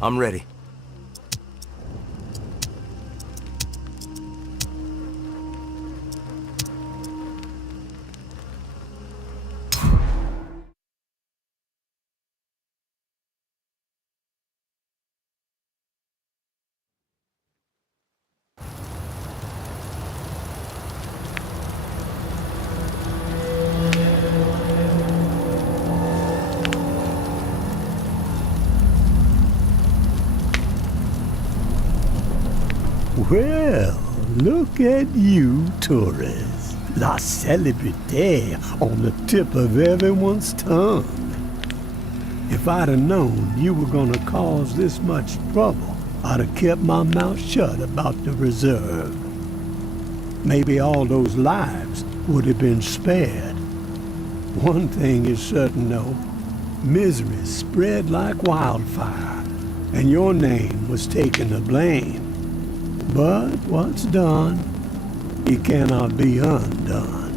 I'm ready. Well, look at you, tourists. La célébrité on the tip of everyone's tongue. If I'd have known you were gonna cause this much trouble, I'd have kept my mouth shut about the reserve. Maybe all those lives would have been spared. One thing is certain, though. Misery spread like wildfire, and your name was taken to blame. But what's done, it cannot be undone,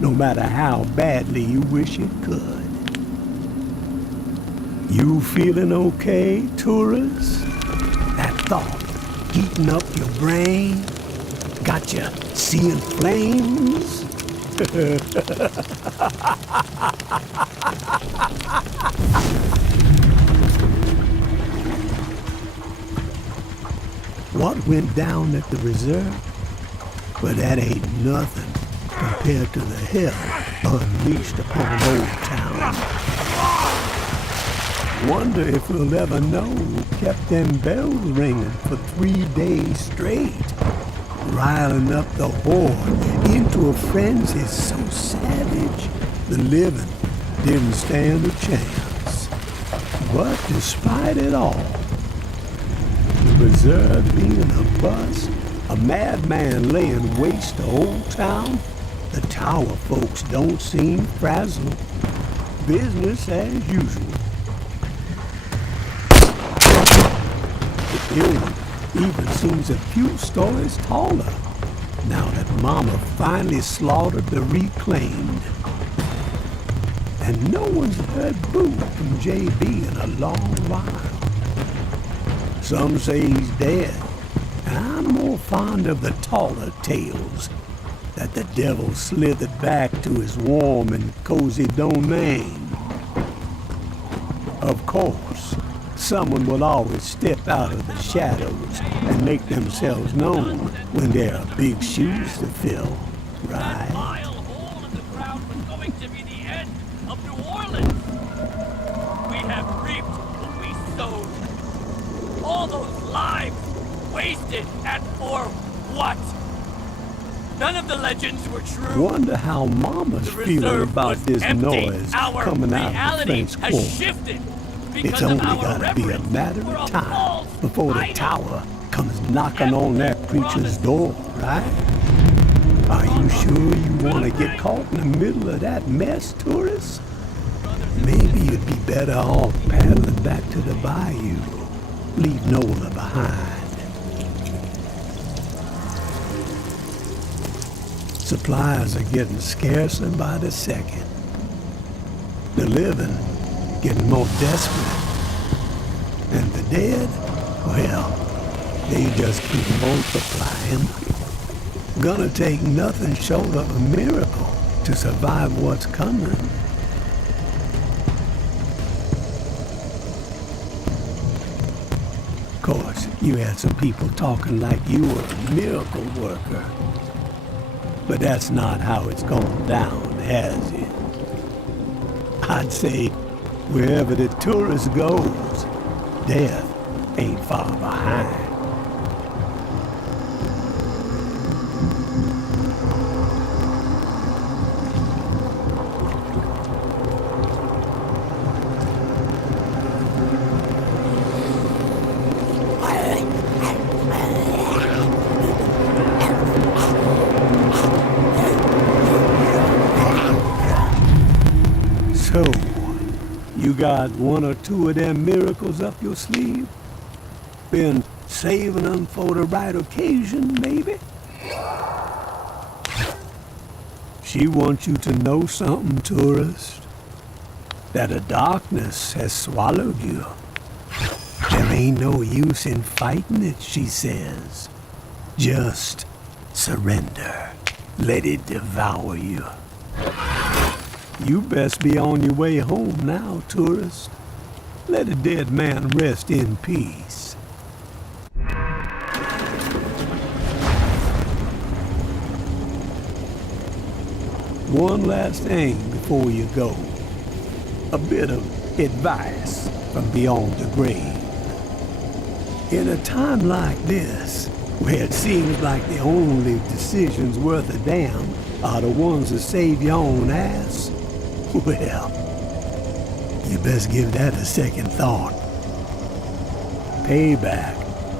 no matter how badly you wish it could. You feeling okay, tourists? That thought heating up your brain? Got you seeing flames? What went down at the reserve? Well, that ain't nothing compared to the hell unleashed upon Old Town. Wonder if we'll ever know who kept them bells ringing for 3 days straight, riling up the horde into a frenzy so savage the living didn't stand a chance. But despite it all, the reserve being a bust, a madman laying waste to Old Town, the tower folks don't seem frazzled. Business as usual. The building even seems a few stories taller, now that Mama finally slaughtered the reclaimed. And no one's heard boo from JB in a long while. Some say he's dead, and I'm more fond of the taller tales, that the devil slithered back to his warm and cozy domain. Of course, someone will always step out of the shadows and make themselves known when there are big shoes to fill, right? That mile hole in the ground was going to be the end of New Orleans. We have reaped what we sowed. All those lives wasted, and for what? None of the legends were true. Wonder how Mama's feeling about this noise coming out of the French Quarter. Shifted It's only gotta be a matter of time before the tower comes knocking on that preacher's door, right? Are you sure you want to get caught in the middle of that mess, tourists? Maybe you'd be better off paddling back to the bayou. Leave Nola behind. Supplies are getting scarcer by the second. The living getting more desperate. And the dead, well, they just keep multiplying. Gonna take nothing short of a miracle to survive what's coming. Of course, you had some people talking like you were a miracle worker. But that's not how it's gone down, has it? I'd say wherever the tourist goes, death ain't far behind. So, you got one or two of them miracles up your sleeve? Been saving them for the right occasion, maybe? She wants you to know something, tourist. That the darkness has swallowed you. There Ain't no use in fighting it, she says. Just surrender. Let it devour you. You best be on your way home now, tourist. Let a dead man rest in peace. One last thing before you go. A bit of advice from beyond the grave. In a time like this, where it seems like the only decisions worth a damn are the ones that save your own ass, well, you best give that a second thought. Payback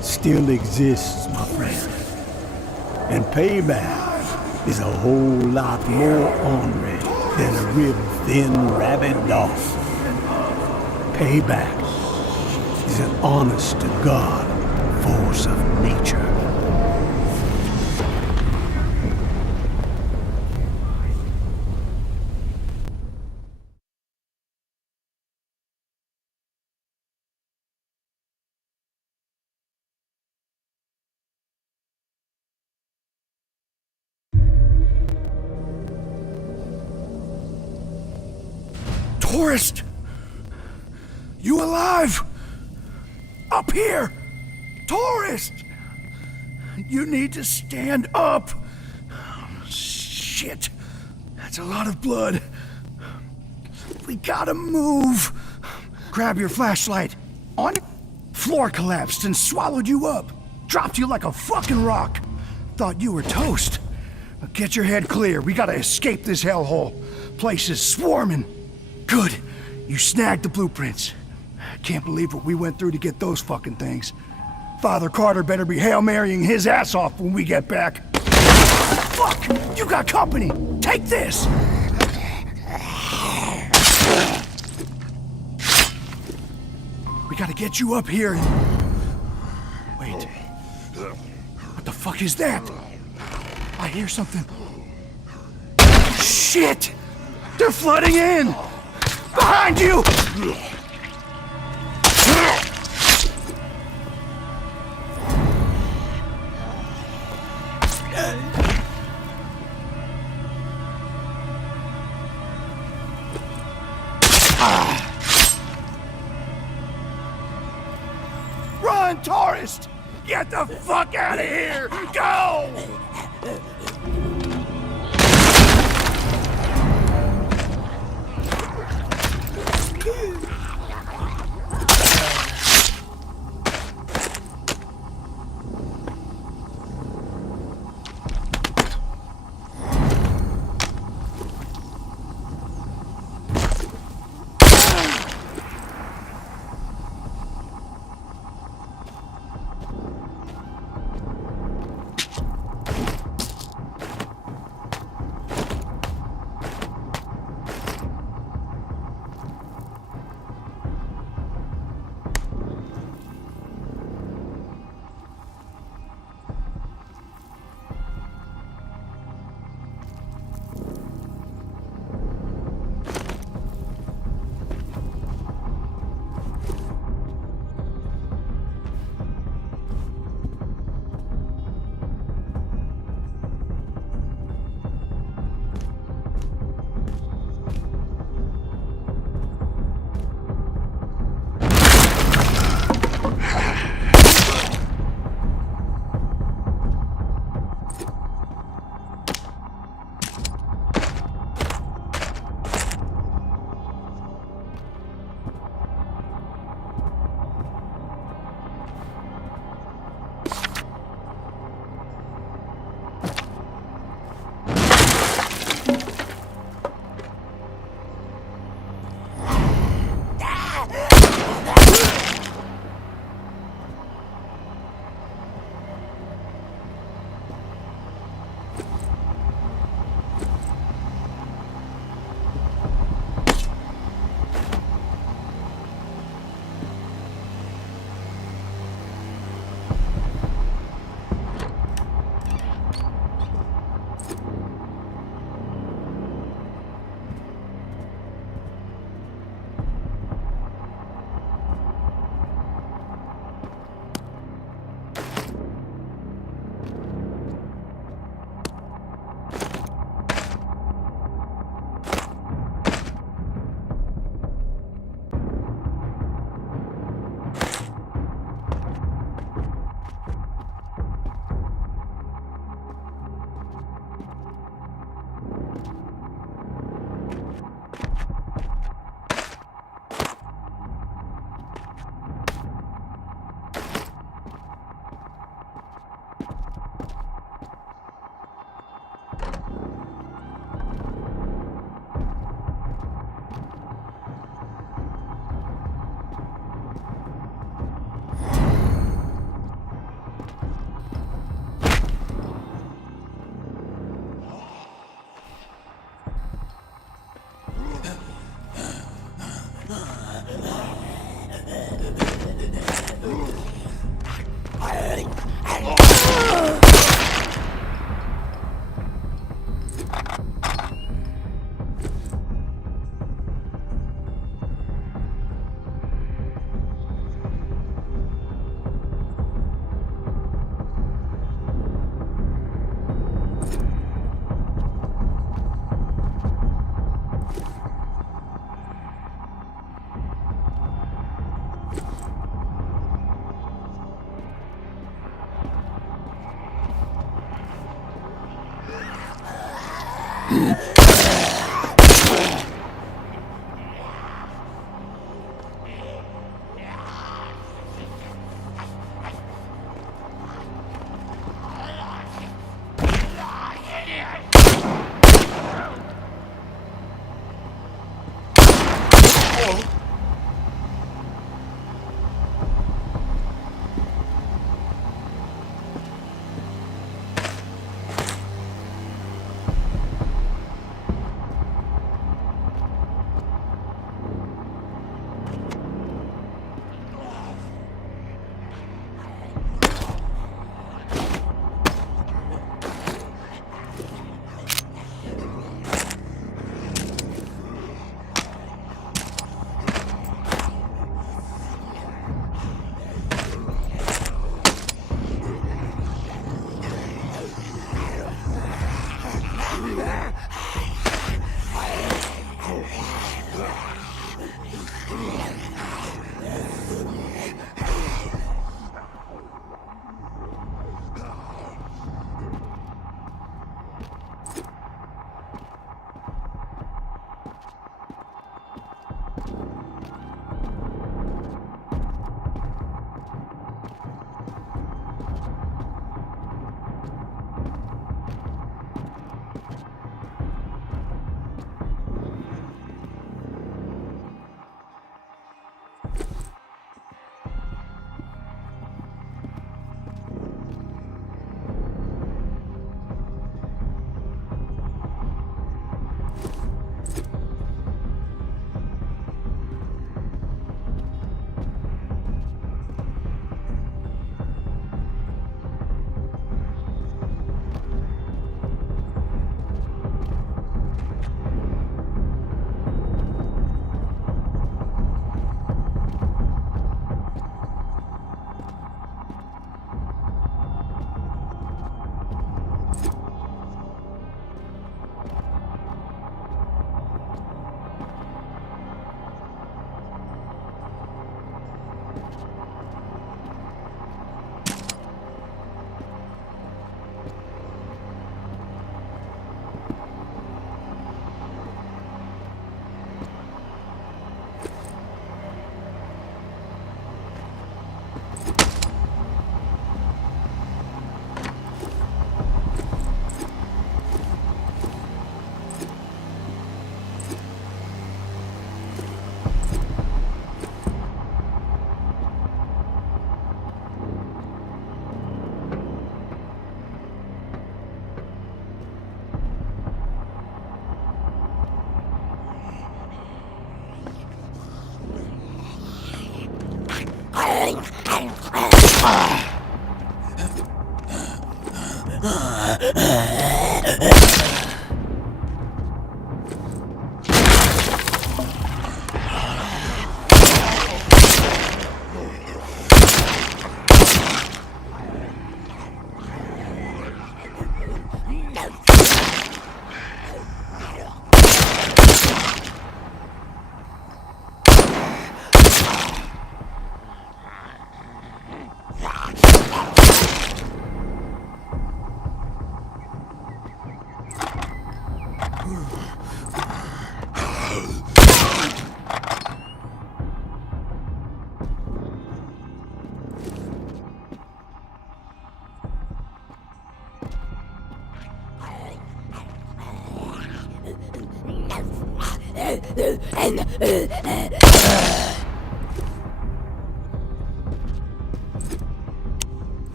still exists, my friend. And payback is a whole lot more ornery than a rib-thin rabid dog. Payback is an honest-to-God force of nature. Tourist! You alive? Up here! Tourist! You need to stand up! Shit! That's a lot of blood. We gotta move! Grab your flashlight. On it? Floor collapsed and swallowed you up. Dropped you like a fucking rock. Thought you were toast. Now get your head clear. We gotta escape this hellhole. Place is swarming. Good. You snagged the blueprints. Can't believe what we went through to get those fucking things. Father Carter better be Hail Marying his ass off when we get back. Fuck! You got company! Take this! We gotta get you up here and... Wait. What the fuck is that? I hear something. Shit! They're flooding in! Behind you! Run, tourist! Get the fuck out of here! Go!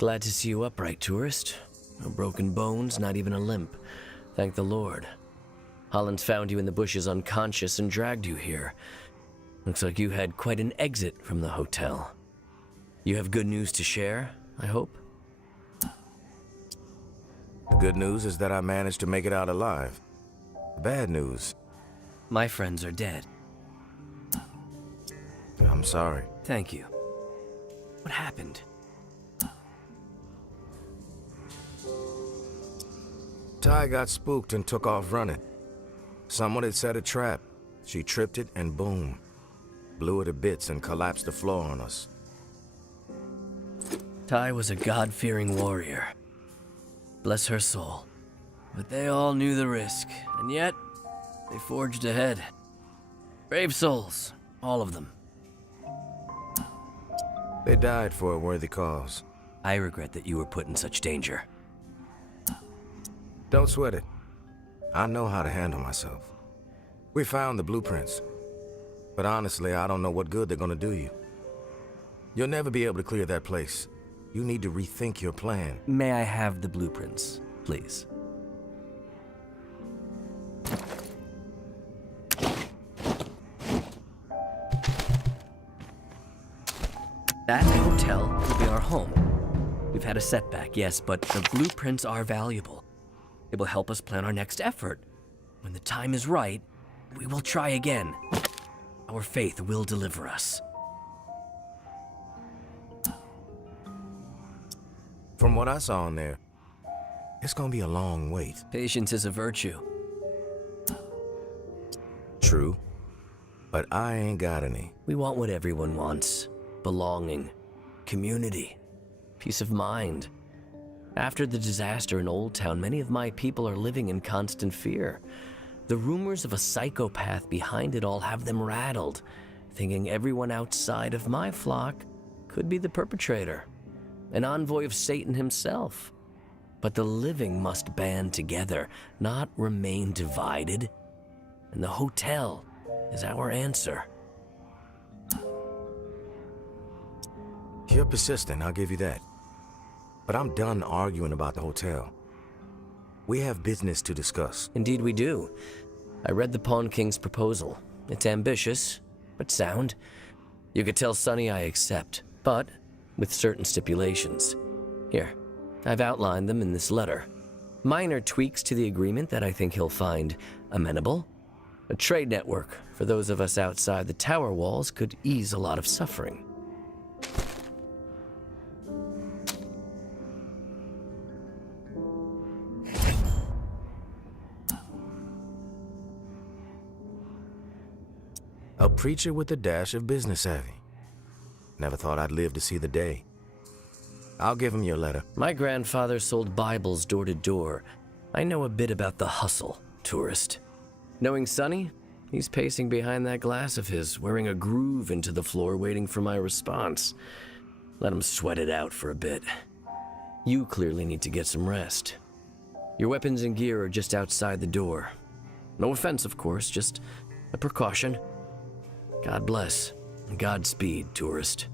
Glad to see you upright, tourist. No broken bones, not even a limp. Thank the Lord. Holland's found you in the bushes unconscious and dragged you here. Looks like you had quite an exit from the hotel. You have good news to share, I hope? The good news is that I managed to make it out alive. The bad news, My friends are dead. I'm sorry. Thank you. What happened? Ty got spooked and took off running. Someone had set a trap. She tripped it and boom. Blew it to bits and collapsed the floor on us. Ty was a God-fearing warrior. Bless her soul. But they all knew the risk, and yet they forged ahead. Brave souls, all of them. They died for a worthy cause. I regret that you were put in such danger. Don't sweat it. I know how to handle myself. We found the blueprints. But honestly, I don't know what good they're gonna do you. You'll never be able to clear that place. You need to rethink your plan. May I have the blueprints, please? That hotel will be our home. We've had a setback, yes, but the blueprints are valuable. It will help us plan our next effort. When the time is right, we will try again. Our faith will deliver us. From what I saw in there, it's gonna be a long wait. Patience is a virtue. True, but I ain't got any. We want what everyone wants. Belonging, community, peace of mind. After the disaster in Old Town, many of my people are living in constant fear. The rumors of a psychopath behind it all have them rattled, thinking everyone outside of my flock could be the perpetrator, an envoy of Satan himself. But the living must band together, not remain divided. And the hotel is our answer. You're persistent, I'll give you that. But I'm done arguing about the hotel. We have business to discuss. Indeed we do. I read the Pawn King's proposal. It's ambitious, but sound. You could tell Sonny I accept, but with certain stipulations. Here, I've outlined them in this letter. Minor tweaks to the agreement that I think he'll find amenable. A trade network for those of us outside the tower walls could ease a lot of suffering. A preacher with a dash of business savvy. Never thought I'd live to see the day. I'll give him your letter. My grandfather sold Bibles door to door. I know a bit about the hustle, tourist. Knowing Sonny, he's pacing behind that glass of his, wearing a groove into the floor, waiting for my response. Let him sweat it out for a bit. You clearly need to get some rest. Your weapons and gear are just outside the door. No offense, of course, just a precaution. God bless, and Godspeed, tourist.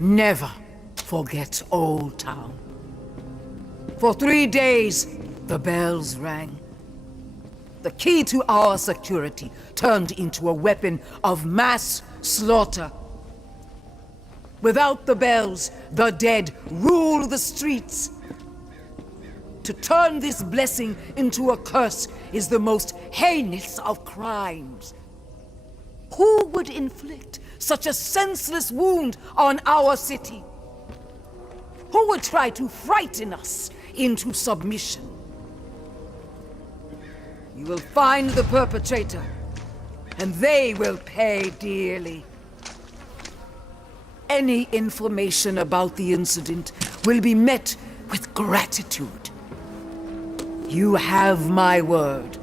never forget Old Town. For 3 days, the bells rang. The key to our security turned into a weapon of mass slaughter. Without the bells, the dead rule the streets. To turn this blessing into a curse is the most heinous of crimes. Who would inflict such a senseless wound on our city? Who would try to frighten us into submission? You will find the perpetrator, and they will pay dearly. Any information about the incident will be met with gratitude. You have my word.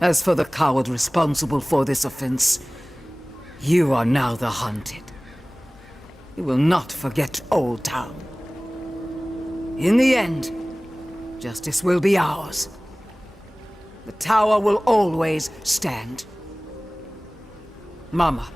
As for the coward responsible for this offense, you are now the hunted. You will not forget Old Town. In the end, justice will be ours. The tower will always stand. Mama.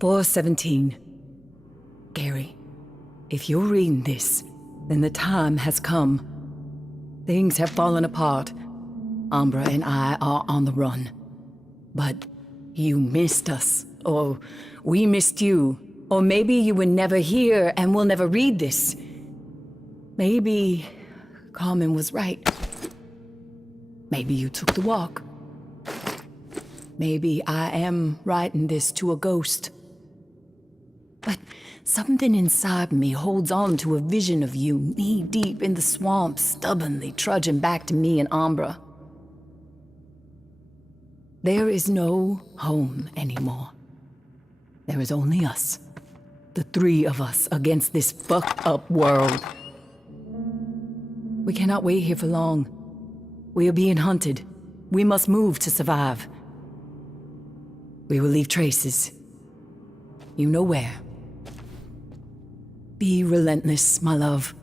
417. Gary, if you're reading this, then the time has come. Things have fallen apart. Umbra and I are on the run. But you missed us, or we missed you, or maybe you were never here and will never read this. Maybe Carmen was right. Maybe you took the walk. Maybe I am writing this to a ghost. But something inside me holds on to a vision of you knee-deep in the swamp, stubbornly trudging back to me and Umbra. There is no home anymore. There is only us. The three of us against this fucked up world. We cannot wait here for long. We are being hunted. We must move to survive. We will leave traces. You know where. Be relentless, my love.